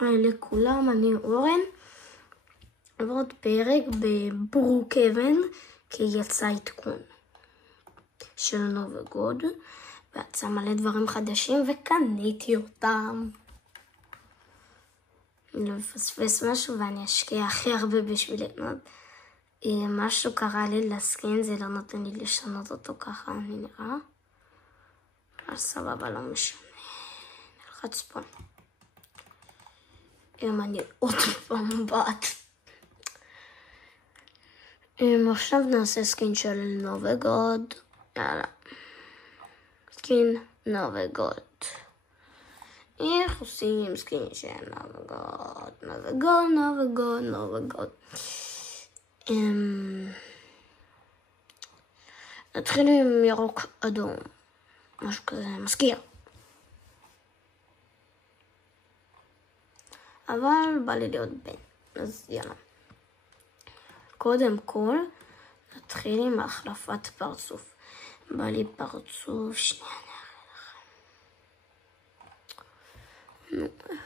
היי לכולם, אני אורן. ועוד פרק בברוקהבן, כי יצא עדכון של נובגוד, ויצא מלא דברים חדשים וקניתי אותם. אני לא מפספס משהו ואני אשקיע הכי הרבה בשביל לקנות. משהו קרה לי לסקין, זה לא נותן לי לשנות אותו ככה, אני נראה. אז סבבה, לא משנה. נלחץ פה. אם אני עוד פעם בת. עכשיו נעשה סקין של נובגוד. יאללה. סקין נובגוד. איך עושים סקין של נובגוד? נובגוד. נתחיל עם ירוק אדום. משהו כזה מזכיר. אבל בא לי להיות בן. אז יאללה. קודם כל, נתחיל עם החלפת פרצוף. בא לי פרצוף, שנייה נראה לכם.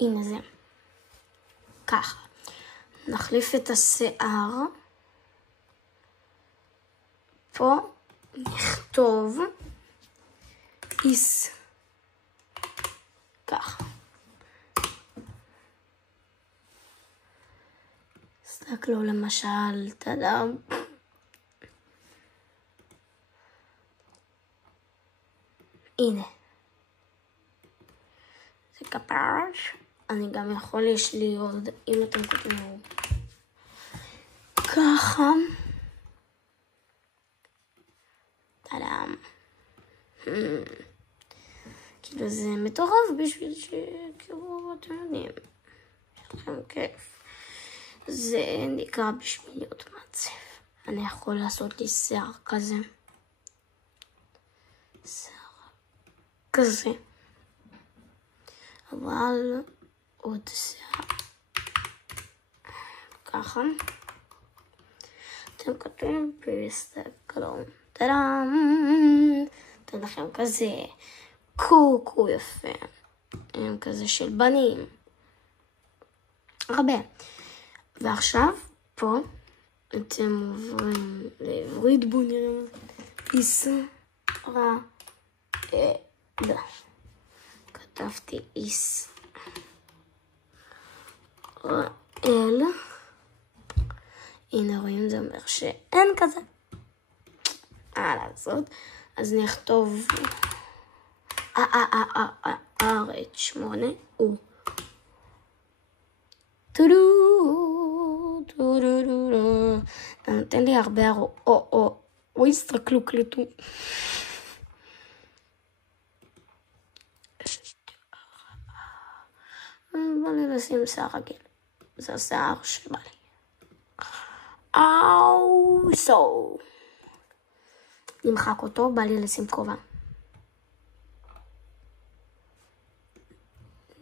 הנה זה. ככה. נחליף את השיער. פה נכתוב איס. ככה. תסתכלו למשל, תדם. הנה. זה כפרש. אני גם יכול, יש לי עוד, אם אתם כותבים ככה. תדם. כאילו זה מטורף בשביל שכאילו אתם יודעים. יש לכם כיף. זה נקרא בשביל להיות מעצב. אני יכול לעשות לי שיער כזה. שיער כזה. אבל עוד שיער. ככה. אתם כותבים בסתכלו. טאדם. אתם לכם כזה. קוקו יפה. הם כזה של בנים. הרבה. ועכשיו, פה, אתם עוברים לעברית, בואו נראה. ישראל. כתבתי ישראל. הנה רואים, זה אומר שאין כזה. לעשות. אז נכתוב ארץ 8 הוא. נותן לי הרבה או יסתכלו קלטו. בא לי לשים שיער רגיל. זה השיער שבא לי. סו. נמחק אותו, בא לי לשים כובע.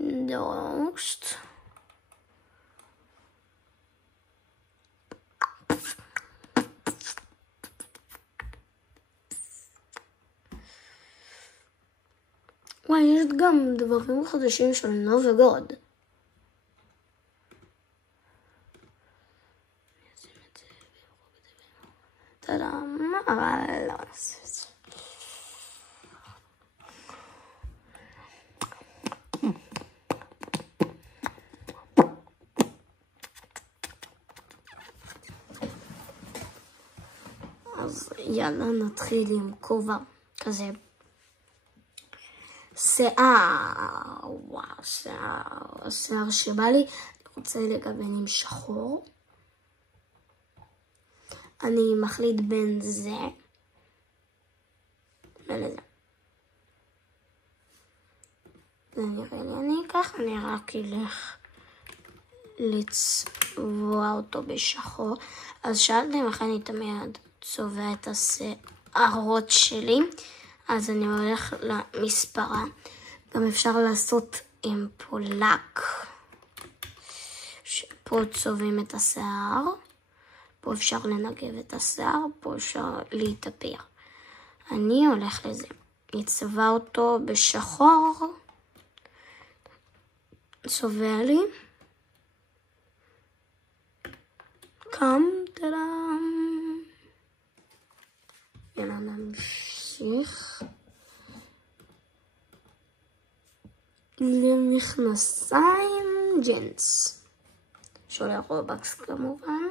דושט. וואי, יש גם דברים חדשים של נובגוד. טאדם, אבל לא נעשה את זה. אז יאללה, נתחיל עם כובע כזה. שיער, וואו, שיער שבא לי. אני רוצה לגוון עם שחור. אני מחליט בין זה ולזה. זה נראה לי, אני ככה, אני רק אלך לצבוע אותו בשחור. אז שאלתם איך אני תמיד צובע את השערות שלי. אז אני הולך למספרה. גם אפשר לעשות עם פולק. פה צובעים את השיער. פה אפשר לנגב את השיער. פה אפשר להתאפר. אני הולך לזה. נצבע אותו בשחור. צובע לי. קם, טלם. יאללה, נמשיך. למכנסיים ג'ינס. שעולה רובקס כמובן.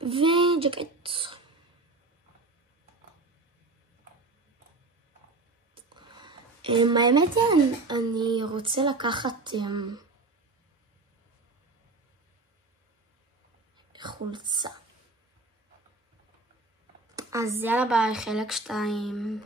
וג'קט. האמת אני רוצה לקחת חולצה. אז יאללה ביי, חלק 2.